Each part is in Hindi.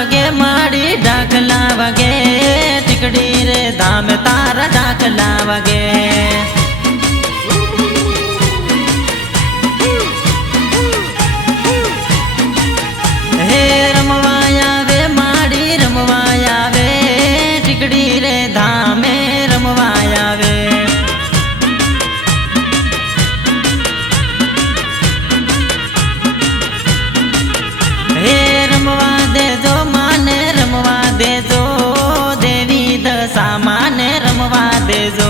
वगे माड़ी डाकला वगे टिकड़ी रे धाम तारा डाकला वगे। हे रमवाया वे माड़ी रमवाया वे टिकड़ी रे धामे रमवाया वे। हे रमवा दे जो माने रमवा दे जो देवी दशा माने रमवा दे जो।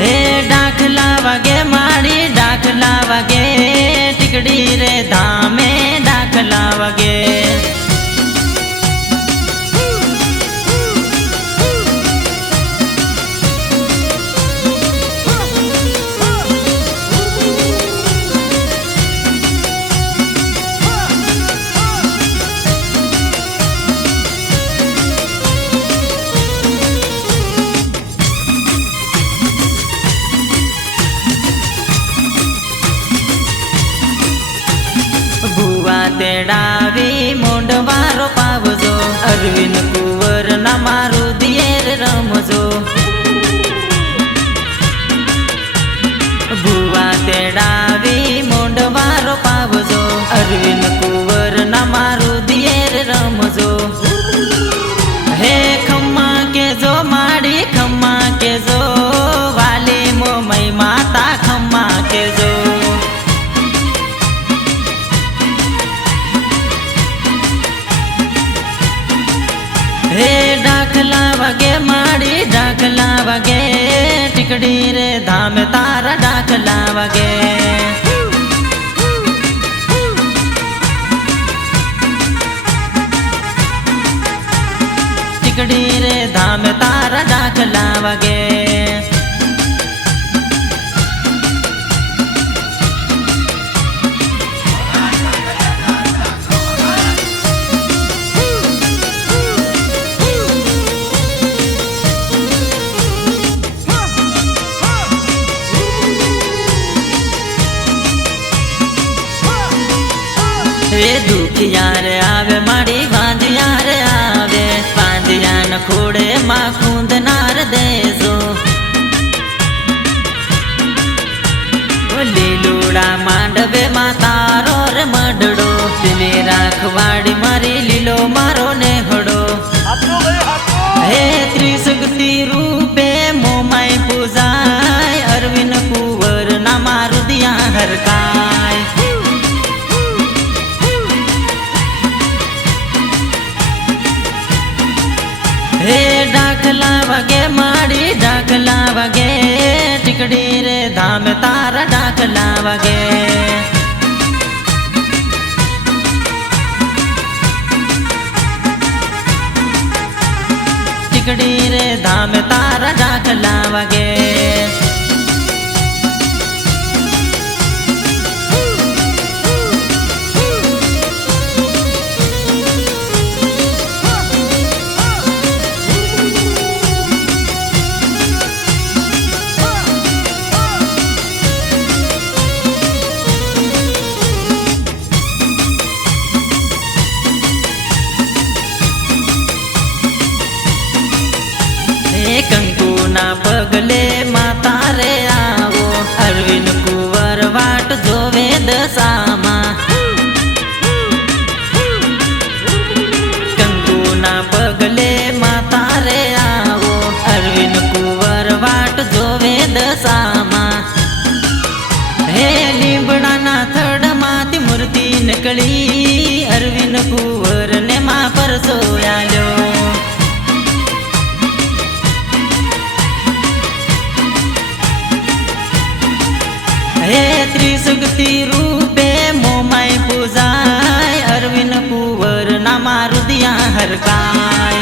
हे डाकला वगे माड़ी डाकला वगे टिकड़ी रे धामे डाकला वगे। भुवा तेडावी मोंडवारो पावजो अरविंद कुंवर ना मारू दिएर रमजो। भुवा तेडावी मोंडवारो पावजो अरविंद कुंवर ना मारू दिएर रमजो। हे खम्मा के जो माड़ी खम्मा के जो वाली मोमई माता खम्मा के जो। हे डाकला वगे माड़ी डाकला वगे टिकड़ी रे धाम तारा डाकला वगे। टिकड़ी रे धाम तारा डाकला वगे। रे दुखिया रे आवे माड़ी बांधिया रे आवे बांधिया न खोड़े माँ खूंद नार देजो। लीलूड़ा मांडवे मातारो रे मडड़ो दिले राखवाड़ी मारी लीलो मारो नेहड़ो। हे त्रिशक्ति रूपे मोमाई पूजाय अरविंद कुंवर ना मारू दिया हरकाय। हे डाकला वगे माड़ी डाकला वगे टिकड़ी रे धाम तारा डाकला वगे। टिकड़ी रे धाम तारा डाकला वगे। कंकु ना पगले माता रे आवो अरविंद कुंवर वाट जोवे दशामा। कंकु ना पगले माता रे आवो अरविंद कुंवर वाट जोवे दशामा। हे लीबड़ा ना थड़ माती मूर्ति निकली अरविंद कुंवर ने माँ पर सोया लो। हे त्रिशक्ति रूपे मोमाई पूजाय अरविंद कुंवर ना मारू दिया हरकाय।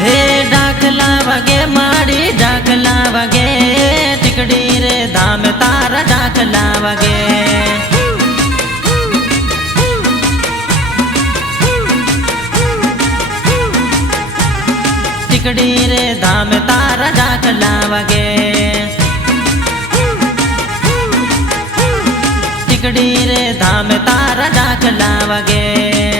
हे डाकला वगे माड़ी डाकला वगे टिकड़ी रे धाम तारा डाकला वगे। ટીકડી રે ધામ તારા ડાકલા વાગે ટીકડી રે ધામ તારા ડાકલા વાગે